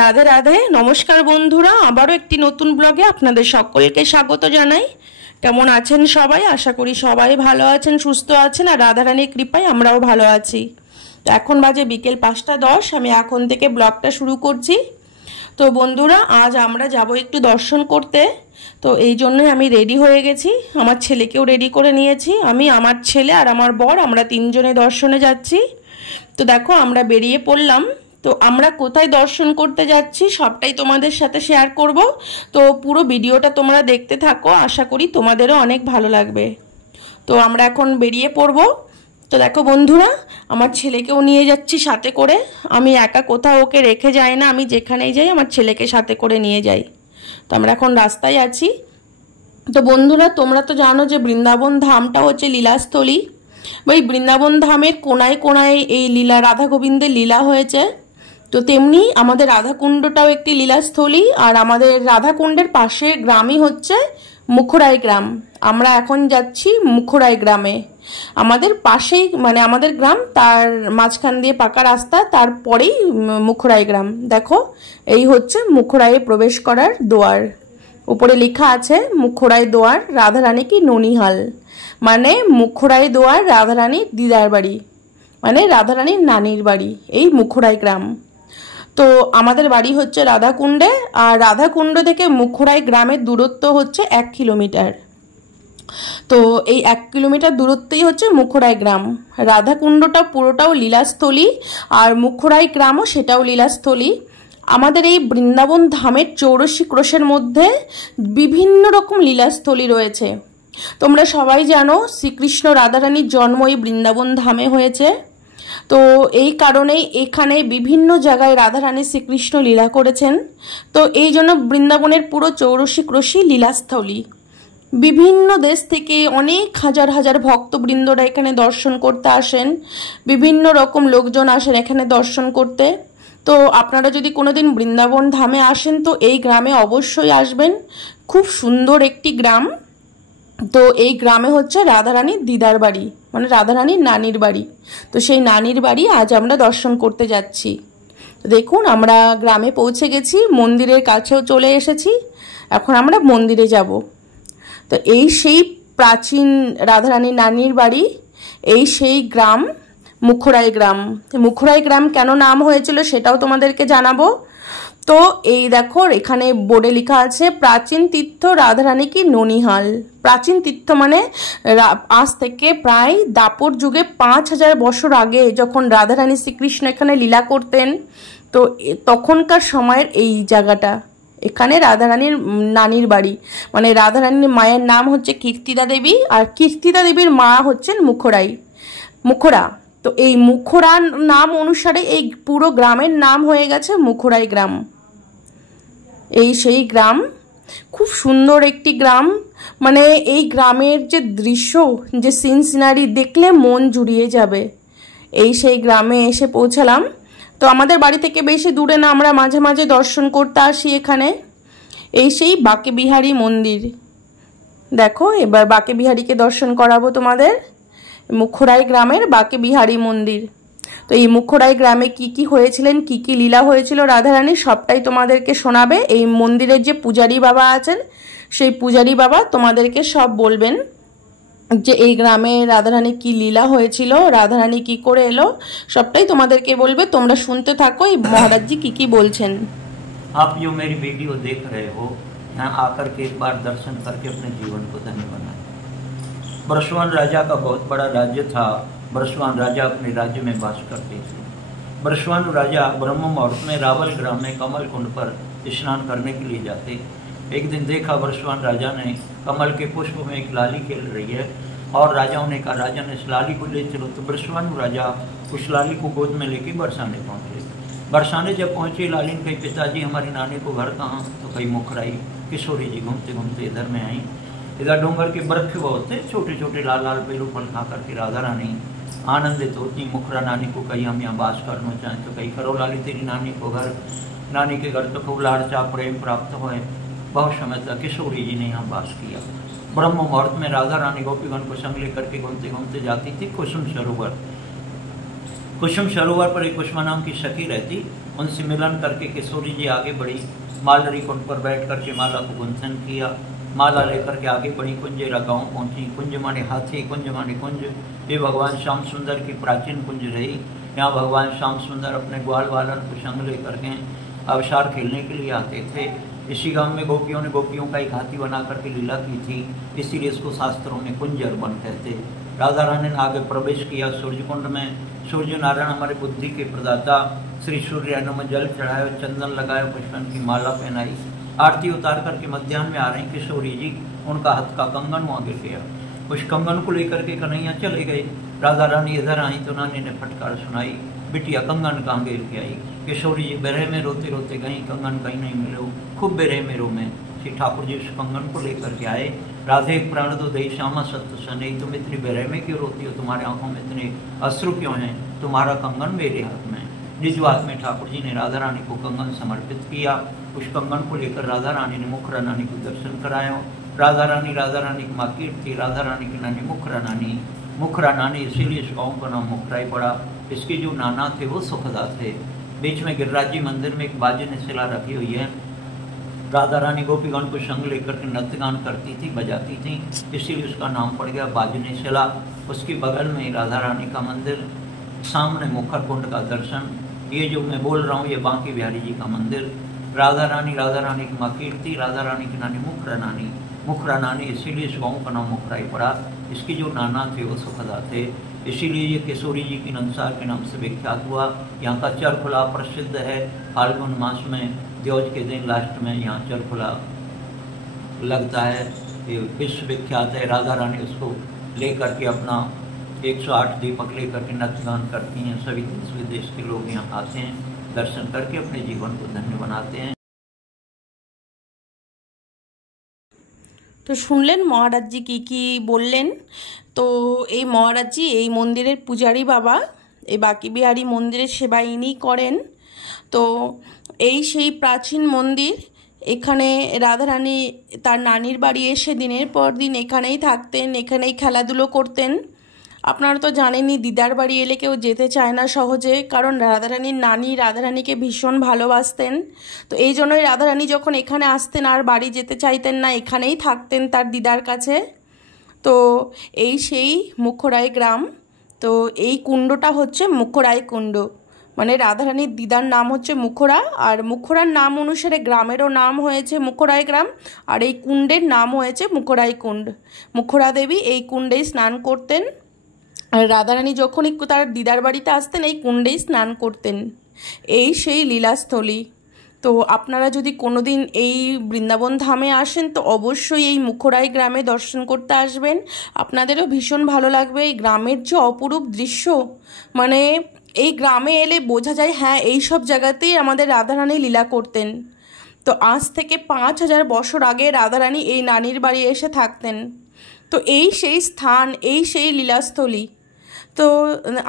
রাধে রাধে। নমস্কার বন্ধুরা, আবারও একটি নতুন ব্লগে আপনাদের সকলকে স্বাগত জানাই। কেমন আছেন সবাই? আশা করি সবাই ভালো আছেন, সুস্থ আছেন, আর রাধারানীর কৃপায় আমরাও ভালো আছি। তো এখন বাজে বিকেল 5:10, আমি এখন থেকে ব্লগটা শুরু করছি। তো বন্ধুরা, আজ আমরা যাব একটু দর্শন করতে। তো এই জন্যই আমি রেডি হয়ে গেছি, আমার ছেলেকেও রেডি করে নিয়েছি। আমি, আমার ছেলে আর আমার বর, আমরা তিনজনে দর্শনে যাচ্ছি। তো দেখো, আমরা বেরিয়ে পড়লাম। তো আমরা কোথায় দর্শন করতে যাচ্ছি সবটাই তোমাদের সাথে শেয়ার করব। তো পুরো ভিডিওটা তোমরা দেখতে থাকো, আশা করি তোমাদেরও অনেক ভালো লাগবে। তো আমরা এখন বেরিয়ে পড়ব। তো দেখো বন্ধুরা, আমার ছেলেকেও নিয়ে যাচ্ছি সাথে করে। আমি একা কোথাও ওকে রেখে যাই না, আমি যেখানেই যাই আমার ছেলেকে সাথে করে নিয়ে যাই। তো আমরা এখন রাস্তায় আছি। তো বন্ধুরা, তোমরা তো জানো যে বৃন্দাবন ধামটা হচ্ছে লীলাস্থলী। ওই বৃন্দাবন ধামের কোনায় কোনায় এই লীলা, রাধা গোবিন্দের লীলা হয়েছে। তো তেমনি আমাদের রাধাকুণ্ডটাও একটি লীলাস্থলী। আর আমাদের রাধাকুণ্ডের পাশের গ্রামই হচ্ছে মুখরাই গ্রাম। আমরা এখন যাচ্ছি মুখরাই গ্রামে। আমাদের পাশেই, মানে আমাদের গ্রাম, তার মাঝখান দিয়ে পাকা রাস্তা, তারপরেই মুখরাই গ্রাম। দেখো, এই হচ্ছে মুখরাইয়ে প্রবেশ করার দোয়ার। উপরে লেখা আছে মুখরাই দোয়ার রাধারানী কি ননিহাল, মানে মুখরাই দোয়ার রাধারানীর দিদার বাড়ি, মানে রাধারানীর নানির বাড়ি এই মুখরাই গ্রাম। তো আমাদের বাড়ি হচ্ছে রাধাকুণ্ডে, আর রাধাকুণ্ড থেকে মুখরাই গ্রামের দূরত্ব হচ্ছে 1 কিলোমিটার। তো এই 1 কিলোমিটার দূরত্বেই হচ্ছে মুখরাই গ্রাম। রাধাকুণ্ডটা পুরোটাও লীলাস্থলী, আর মুখরাই গ্রামও সেটাও লীলাস্থলী। আমাদের এই বৃন্দাবন ধামের 84 ক্রোশের মধ্যে বিভিন্ন রকম লীলাস্থলী রয়েছে। তোমরা সবাই জানো শ্রীকৃষ্ণ রাধারানীর জন্ম এই বৃন্দাবন ধামে হয়েছে। তো এই কারণেই এখানে বিভিন্ন জায়গায় রাধারানী শ্রীকৃষ্ণ লীলা করেছেন। তো এই জন্য বৃন্দাবনের পুরো 84 ক্রোশই লীলাস্থলী। বিভিন্ন দেশ থেকে অনেক হাজার হাজার ভক্তবৃন্দরা এখানে দর্শন করতে আসেন। বিভিন্ন রকম লোকজন আসেন এখানে দর্শন করতে। তো আপনারা যদি কোনোদিন বৃন্দাবন ধামে আসেন তো এই গ্রামে অবশ্যই আসবেন। খুব সুন্দর একটি গ্রাম। তো এই গ্রামে হচ্ছে রাধারানীর দিদার বাড়ি, মানে রাধারানীর নানির বাড়ি। তো সেই নানির বাড়ি আজ আমরা দর্শন করতে যাচ্ছি। দেখুন, আমরা গ্রামে পৌঁছে গেছি, মন্দিরের কাছেও চলে এসেছি। এখন আমরা মন্দিরে যাব। তো এই সেই প্রাচীন রাধারানীর নানির বাড়ি, এই সেই গ্রাম মুখরাই গ্রাম। মুখরাই গ্রাম কেন নাম হয়েছিল সেটাও তোমাদেরকে জানাবো। তো এই দেখো, এখানে বোর্ডে লেখা আছে প্রাচীন তীর্থ রাধারানী কি ননিহাল। প্রাচীন তীর্থ মানে আজ থেকে প্রায় দাপর যুগে 5000 বছর আগে যখন রাধারানী শ্রীকৃষ্ণ এখানে লীলা করতেন, তো তখনকার সময়ের এই জায়গাটা, এখানে রাধারানীর নানির বাড়ি। মানে রাধারানীর মায়ের নাম হচ্ছে কীর্তিদা দেবী, আর কীর্তিদা দেবীর মা হচ্ছেন মুখরা। তো এই মুখরা নাম অনুসারে এই পুরো গ্রামের নাম হয়ে গেছে মুখরাই গ্রাম। এই সেই গ্রাম, খুব সুন্দর একটি গ্রাম। মানে এই গ্রামের যে দৃশ্য, যে সিনারি দেখলে মন জুড়িয়ে যাবে। এই সেই গ্রামে এসে পৌঁছালাম। তো আমাদের বাড়ি থেকে বেশি দূরে না, আমরা মাঝে মাঝে দর্শন করতে আসি এখানে। এই সেই বাঁকে বিহারী মন্দির। দেখো, এবার বাঁকে বিহারীকে দর্শন করাবো তোমাদের। মুখরাই গ্রামের বাঁকে বিহারী মন্দির। তো এই মুখরাই গ্রামে কি কি হয়েছিলেন, কি কি লীলা হয়েছিল রাধারানী, সবটাই তোমাদেরকে শোনাবে। এই মন্দিরের যে পূজারী বাবা আছেন, সেই পূজারী বাবা তোমাদেরকে সব বলবেন যে এই গ্রামে রাধারানী কি লীলা হয়েছিল, রাধারানী কি করে এলো, সবটাই তোমাদেরকে বলবে। তোমরা শুনতে থাকো এই মহারাজজি কি কি বলছেন। आप जो मेरी वीडियो देख रहे हो, यहाँ आकर के एक बार दर्शन करके अपने जीवन को धन्य बनाए। बरसवान राजा का बहुत बड़ा राज्य था। बरसवान राजा अपने राज्य में वास करते थे। बरसवान राजा ब्रह्म मुहूर्त में रावल ग्राम में कमल कुंड पर स्नान करने के लिए जाते। एक दिन देखा बरसवान राजा ने कमल के पुष्प में एक लाली खेल रही है, और राजाओं ने कहा राजा ने इस लाली को ले चलो। तो बरसवान राजा उस लाली को गोद में लेके बरसाने पहुंचे। बरसाने जब पहुंचे, लाली ने कही पिताजी हमारी नानी को घर कहाँ? तो कही मुखराई। किशोरी जी घूमते घूमते इधर में आई। इधर डोंगर के वृक्ष बहुत थे, छोटे छोटे लाल लाल पेड़ों पर खा करके राधा रानी आनंदित होती। मुखरा नानी को कही हम यहाँ वास करना चाहें। तो कही करो लाली, तेरी नानी को घर, नानी के घर तो खूब लाड़ चाप प्रेम प्राप्त हुए। बहुत समय तक किशोरी जी ने यहाँ वास किया। ब्रह्म मुहूर्त में राधा रानी गोपीगण को संग लेकर के घूमते घूमते जाती थी कुसुम सरोवर। कुसुम सरोवर पर एक कुसुमा नाम की सखी रहती। उनसे मिलन करके किशोरी जी आगे बढ़ी। मालरी कुंड पर बैठ करके माला को गुंथन किया। माला लेकर के आगे बढ़ी, कुंजेरा गांव पहुंची। कुंज माने हाथी, कुंज माने कुंज। ये भगवान श्याम सुंदर की प्राचीन कुंज रही। यहाँ भगवान श्याम सुंदर अपने ग्वाल बालन को संग लेकर के अवसार खेलने के लिए आते थे। इसी गांव में गोपियों ने गोपियों का एक हाथी बना करके लीला की थी, इसीलिए इसको शास्त्रों में कुंज अर्पण कहते। राधा रानी ने आगे प्रवेश किया सूर्य कुंड में। सूर्य नारायण हमारे बुद्धि के प्रदाता श्री सूर्य में जल चढ़ाए, चंदन लगाए, पुष्पन की माला पहनाई। आरती उतार करके मध्याह्न में आ रही किशोरी जी, उनका हाथ का कंगन वहाँ गिर गया। उस कंगन को लेकर के कन्हैया चले गए। राधा रानी इधर आई तो नानी ने फटकार सुनाई, बिटिया कंगन कहाँ गिर के आई। किशोरी जी बेरह में रोते रोते गई, कंगन कहीं नहीं मिले। खूब बेरह में रो में श्री ठाकुर जी उस कंगन को लेकर के आए। राधे प्राण दो दई श्यामा सत्य सने, तुम इतनी बेरह में क्यों रोती हो, तुम्हारे आंखों में इतने अश्रु क्यों हैं, तुम्हारा कंगन मेरे हाथ में। निज हाथ में ठाकुर जी ने राधा रानी को कंगन समर्पित किया। उस कंगन को लेकर राधा रानी ने मुखरा नानी को दर्शन कराया। राधा रानी की माँ कीर्ति, राधा रानी की नानी मुखरा नानी, इसीलिए इस गाँव का नाम मुखरा ही पड़ा। इसके जो नाना थे वो सुखदा थे। बीच में गिरिराज जी मंदिर में एक बाजे ने शिला रखी हुई है। राधा रानी गोपीगण को संग लेकर के नृत्य गान करती थी, बजाती थी, इसीलिए उसका नाम पड़ गया बाजने शिला। उसके बगल में राधा रानी का मंदिर, सामने मुखर कुंड का दर्शन। ये जो मैं बोल रहा हूँ ये बांके बिहारी जी का मंदिर। राधा रानी की माँ कीर्ति, राधा रानी की नानी मुखरा नानी, इसीलिए इस गाँव का नाम मुखरा ही पड़ा। इसकी जो नाना थे वो सुखदा थे, इसीलिए ये किशोरी जी की नंसार के नाम से विख्यात हुआ। यहाँ का चरखुला प्रसिद्ध है। फाल्गुन मास में द्योज के दिन लास्ट में यहाँ चरखुला लगता है, ये विश्व विख्यात है। राधा रानी उसको लेकर के अपना 108 दीपक लेकर के नृत्य गान करती हैं। सभी देश विदेश के लोग यहाँ आते हैं, दर्शन करके अपने जीवन को धन्य बनाते हैं। তো শুনলেন মহারাজজি কি বললেন। তো এই মহারাজজি এই মন্দিরের পূজারী বাবা, এই বাঁকি বিহারী মন্দিরের সেবা ইনিই করেন। তো এই সেই প্রাচীন মন্দির। এখানে রাধারানী তার নানির বাড়ি এসে দিনের পর দিন এখানেই থাকতেন, এখানেই খেলাধুলো করতেন। আপনারা তো জানেনই দিদার বাড়ি এলে কেউ যেতে চায় না সহজে, কারণ রাধারানীর নানি রাধারানীকে ভীষণ ভালোবাসতেন। তো এই জন্যই রাধারানী যখন এখানে আসতেন আর বাড়ি যেতে চাইতেন না, এখানেই থাকতেন তার দিদার কাছে। তো এই সেই মুখরাই গ্রাম। তো এই কুণ্ডটা হচ্ছে মুখরাই কুণ্ড, মানে রাধারানীর দিদার নাম হচ্ছে মুখরা, আর মুখরার নাম অনুসারে গ্রামেরও নাম হয়েছে মুখরাই গ্রাম, আর এই কুণ্ডের নাম হয়েছে মুখরাই কুণ্ড। মুখরা দেবী এই কুণ্ডেই স্নান করতেন, আর রাধারানী যখনই তার দিদার বাড়িতে আসতেন এই কুণ্ডেই স্নান করতেন। এই সেই লীলাস্থলী। তো আপনারা যদি কোনোদিন এই বৃন্দাবন ধামে আসেন তো অবশ্যই এই মুখরাই গ্রামে দর্শন করতে আসবেন, আপনাদেরও ভীষণ ভালো লাগবে। এই গ্রামের যে অপরূপ দৃশ্য, মানে এই গ্রামে এলে বোঝা যায় হ্যাঁ এই সব জায়গাতেই আমাদের রাধারানী লীলা করতেন। তো আজ থেকে 5000 বছর আগে রাধারানী এই নানির বাড়ি এসে থাকতেন। তো এই সেই স্থান, এই সেই লীলাস্থলী। তো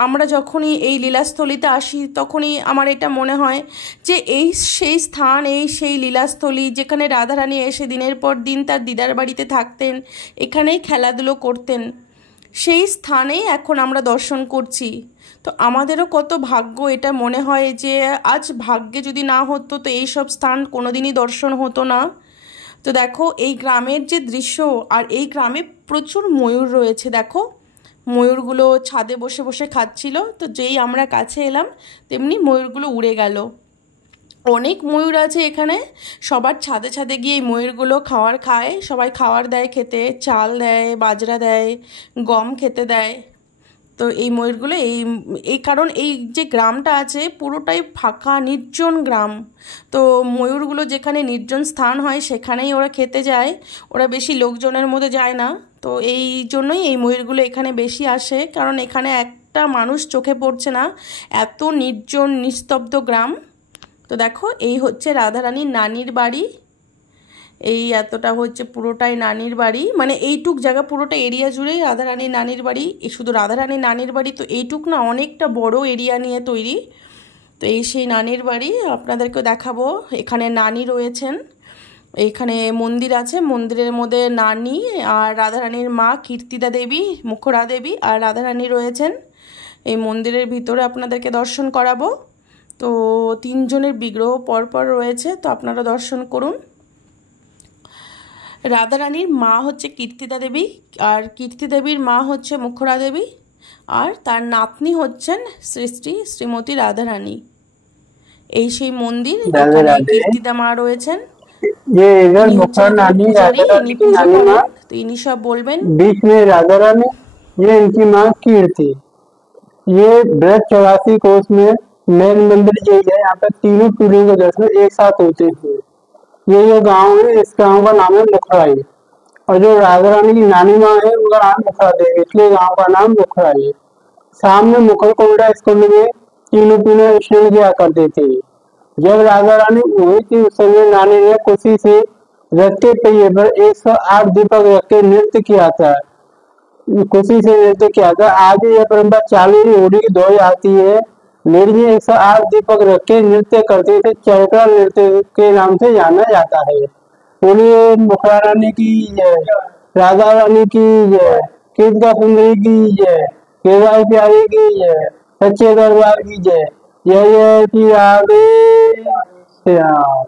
আমরা যখনই এই লীলাস্থলীতে আসি তখনই আমার এটা মনে হয় যে এই সেই স্থান, এই সেই লীলাস্থলী যেখানে রাধারানী এসে দিনের পর দিন তার দিদার বাড়িতে থাকতেন, এখানেই খেলাধুলো করতেন, সেই স্থানেই এখন আমরা দর্শন করছি। তো আমাদেরও কত ভাগ্য, এটা মনে হয় যে আজ ভাগ্যে যদি না হতো তো এই সব স্থান কোনোদিনই দর্শন হতো না। তো দেখো এই গ্রামের যে দৃশ্য, আর এই গ্রামে প্রচুর ময়ূর রয়েছে। দেখো ময়ূরগুলো ছাদে বসে বসে খাচ্ছিল। তো যেই আমরা কাছে এলাম তেমনি ময়ূরগুলো উড়ে গেল। অনেক ময়ূর আছে এখানে, সবার ছাদে ছাদে গিয়ে এই ময়ূরগুলো খাওয়ার খায়, সবাই খাওয়ার দেয় খেতে, চাল দেয়, বাজরা দেয়, গম খেতে দেয়। তো এই ময়ূরগুলো এই কারণ এই যে গ্রামটা আছে পুরোটাই ফাঁকা নির্জন গ্রাম। তো ময়ূরগুলো যেখানে নির্জন স্থান হয় সেখানেই ওরা খেতে যায়, ওরা বেশি লোকজনের মধ্যে যায় না। তো এই জন্যই এই ময়ূরগুলো এখানে বেশি আসে, কারণ এখানে একটা মানুষ চোখে পড়ছে না, এত নির্জন নিস্তব্ধ গ্রাম। তো দেখো এই হচ্ছে রাধারানীর নানির বাড়ি। এই এতটা হচ্ছে পুরোটাই নানির বাড়ি, মানে এইটুক জায়গা পুরোটা এরিয়া জুড়েই রাধারানীর নানির বাড়ি। এই শুধু রাধারানীর নানির বাড়ি তো এইটুক না, অনেকটা বড় এরিয়া নিয়ে তৈরি। তো এই সেই নানির বাড়ি আপনাদেরকে দেখাবো। এখানে নানি রয়েছেন, এইখানে মন্দির আছে, মন্দিরের মধ্যে নানি আর রাধারানীর মা কীর্তিদা দেবী, মুখরা দেবী আর রাধারানী রয়েছেন। এই মন্দিরের ভিতরে আপনাদেরকে দর্শন করাবো। তো তো তিনজনের বিগ্রহ পরপর রয়েছে, তো আপনারা দর্শন করুন। রাধারানীর মা হচ্ছে কীর্তিদা দেবী, আর কীর্তি দেবীর মা হচ্ছে মুখরা দেবী, আর তার নাতনি হচ্ছেন শ্রী শ্রী শ্রীমতী রাধারানী। এই সেই মন্দির, এখানে কীর্তিদা মা রয়েছেন। ये इधर मुखर नानी राधा रानी की नानी माँ, तो इन्हीं सब बोलबेन। बीच में राधा रानी, ये इनकी माँ कीर्ति। ये ब्रज 84 कोस में मेन मंदिर यही है। यहाँ पे तीनों पीढ़ियों के दर्शन एक साथ होते हैं। ये जो गांव है, इस गांव का नाम है मुखराई, और जो राधा रानी की नानी माँ है उनका नाम मुखरा देवी, इसलिए गांव का नाम मुखराई। सामने मुखरकुंडा, इस कुंड में तीनों पीढ़ियां स्नान किया करती थी। जब राधा रानी हुई थी उस समय नानी ने कुर्सी से रथ के पहिए पर 108 दीपक रख के नृत्य किया था। कुर्सी से नृत्य किया था। आज यह परंपरा चाली होली की दौड़ आती है। लेडीज 108 दीपक रख के नृत्य करते थे, चौकड़ा नृत्य के नाम से जाना जाता है। बोलिए मुखरा रानी की जय, राधा रानी की जय, कीर्तिदा सुंदरी की जय, केदाई प्यारी की जय, सच्चे दरबार की जय। जय जय श्री राधे श्याम।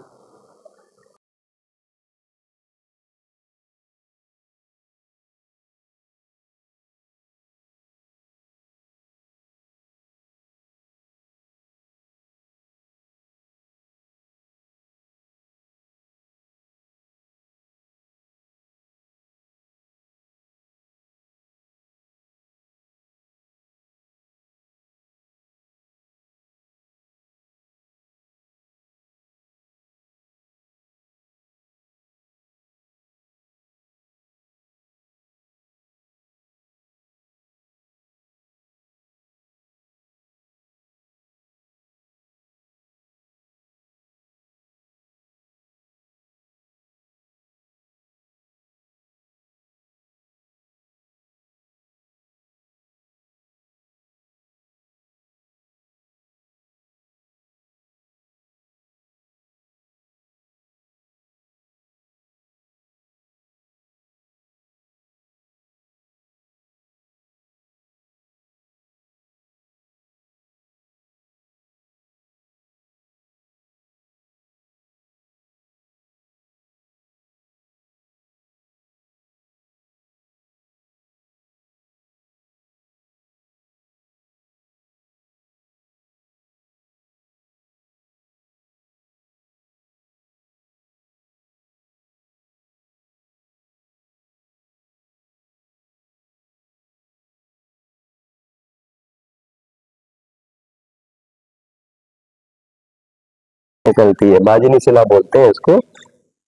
निकलती है, बाजिनी शिला बोलते हैं इसको।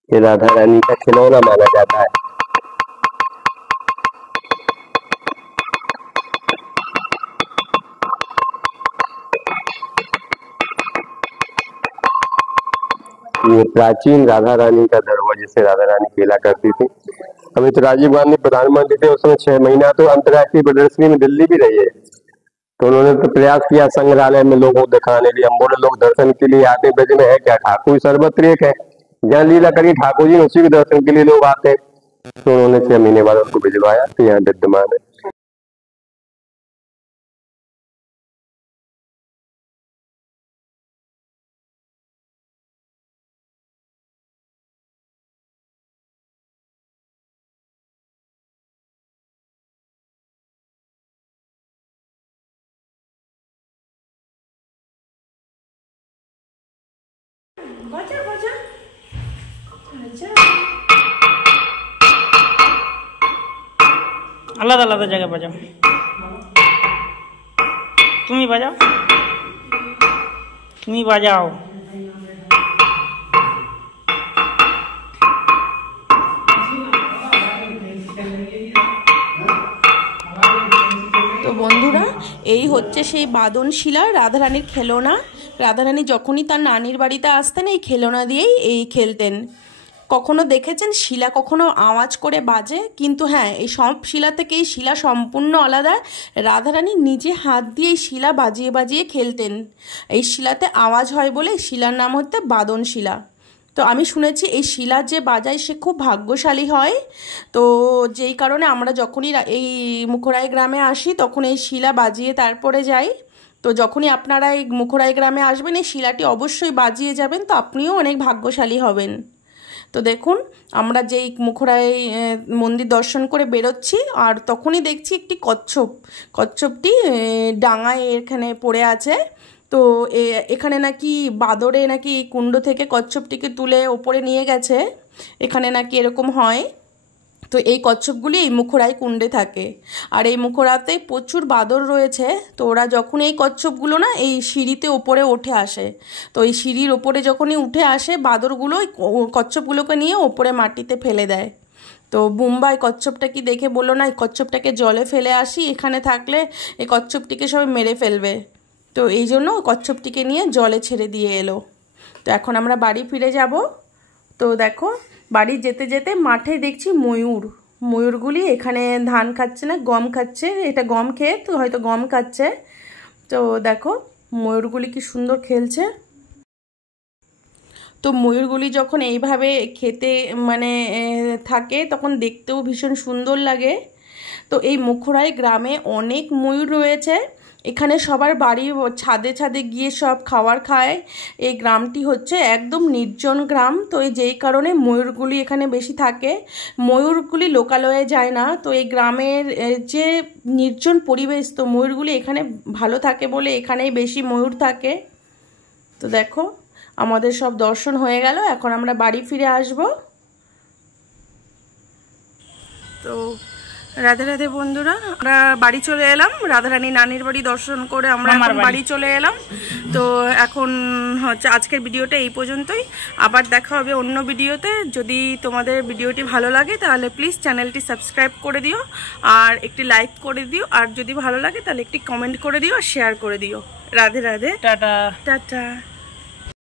ये राधा रानी का खिलौना माना जाता है। ये प्राचीन राधा रानी का दरबार, जिसे राधा रानी खेला करती थी। अभी तो राजीव गांधी प्रधानमंत्री थे, उसमें 6 महीना तो अंतर्राष्ट्रीय प्रदर्शनी में दिल्ली भी रही है। तो उन्होंने तो प्रयास किया संग्रहालय में लोगों को दिखाने लिए। हम बोले लोग दर्शन के लिए आते, ब्रज में है क्या, ठाकुर सर्वत्र एक है, जहाँ लीला करी ठाकुर जी, उसी के दर्शन के लिए लोग आते। तो उन्होंने 6 महीने बाद उनको भिजवाया, तो यहाँ विद्यमान है। বাজা বাজা বাজা, আলাদা আলাদা জায়গায় বাজাও, তুমি বাজাও, তুমি বাজাও। তো বন্ধুরা, এই হচ্ছে সেই বাদনশিলা, রাধারানীর খেলনা। রাধারানী যখনই তার নানির বাড়িতে আসতেন এই খেলনা দিয়েই এই খেলতেন। কখনো দেখেছেন শিলা কখনো আওয়াজ করে বাজে? কিন্তু হ্যাঁ, এই সব শিলা থেকে এই শিলা সম্পূর্ণ আলাদা। রাধারানী নিজে হাত দিয়ে এই শিলা বাজিয়ে বাজিয়ে খেলতেন। এই শিলাতে আওয়াজ হয় বলে এই শিলার নাম হচ্ছে বাদনশিলা। তো আমি শুনেছি এই শিলা যে বাজায় সে খুব ভাগ্যশালী হয়। তো যেই কারণে আমরা যখনই এই মুখরাই গ্রামে আসি তখন এই শিলা বাজিয়ে তারপরে যাই। তো তো যখনই আপনারা এই মুখরাই গ্রামে আসবেন এই শিলাটি অবশ্যই বাজিয়ে যাবেন, তো আপনিও অনেক ভাগ্যশালী হবেন। তো দেখুন আমরা যেই মুখরাই মন্দির দর্শন করে বেরোচ্ছি, আর তখনই দেখছি একটি কচ্ছপটি ডাঙায় এখানে পড়ে আছে। তো এখানে নাকি বাদরে নাকি এই কুণ্ড থেকে কচ্ছপটিকে তুলে ওপরে নিয়ে গেছে, এখানে নাকি এরকম হয়। তো এই কচ্ছপগুলি এই মুখরাই কুণ্ডে থাকে, আর এই মুখরাতে প্রচুর বাদর রয়েছে। তো ওরা যখন এই কচ্ছপগুলো না এই সিঁড়িতে ওপরে উঠে আসে, তো এই সিঁড়ির ওপরে যখনই উঠে আসে বাদরগুলো কচ্ছপগুলোকে নিয়ে ওপরে মাটিতে ফেলে দেয়। তো বুম্বাই কচ্ছপটা দেখে বললো না এই কচ্ছপটাকে জলে ফেলে আসি, এখানে থাকলে এই কচ্ছপটিকে সবাই মেরে ফেলবে। তো এই জন্য কচ্ছপটিকে নিয়ে জলে ছেড়ে দিয়ে এলো। তো এখন আমরা বাড়ি ফিরে যাব। তো দেখো বাড়ি যেতে যেতে মাঠে দেখছি ময়ূরগুলি এখানে ধান খাচ্ছে না গম খাচ্ছে, এটা গম খেয়ে তো হয়তো গম খাচ্ছে। তো দেখো ময়ূরগুলি কি সুন্দর খেলছে। তো ময়ূরগুলি যখন এইভাবে খেতে মানে থাকে তখন দেখতেও ভীষণ সুন্দর লাগে। তো এই মুখরাই গ্রামে অনেক ময়ূর রয়েছে, এখানে সবার বাড়ি ছাদে ছাদে গিয়ে সব খাবার খায়। এই গ্রামটি হচ্ছে একদম নির্জন গ্রাম, তো যেই কারণে ময়ূরগুলি এখানে বেশি থাকে। ময়ূরগুলি লোকালয়ে যায় না, তো এই গ্রামের যে নির্জন পরিবেশ, তো ময়ূরগুলি এখানে ভালো থাকে বলে এখানেই বেশি ময়ূর থাকে। তো দেখো আমাদের সব দর্শন হয়ে গেল, এখন আমরা বাড়ি ফিরে আসব। তো রাধে রাধে বন্ধুরা, আমরা বাড়ি চলে এলাম, রাধারানী নানির বাড়ি দর্শন করে আমরা এখন বাড়ি চলে এলাম। তো এখন হচ্ছে আজকের ভিডিওটা এই পর্যন্তই, আবার দেখা হবে অন্য ভিডিওতে। যদি তোমাদের ভিডিওটি ভালো লাগে তাহলে প্লিজ চ্যানেলটি সাবস্ক্রাইব করে দিও, আর একটি লাইক করে দিও, আর যদি ভালো লাগে তাহলে একটি কমেন্ট করে দিও আর শেয়ার করে দিও। Radhe Radhe, tata tata.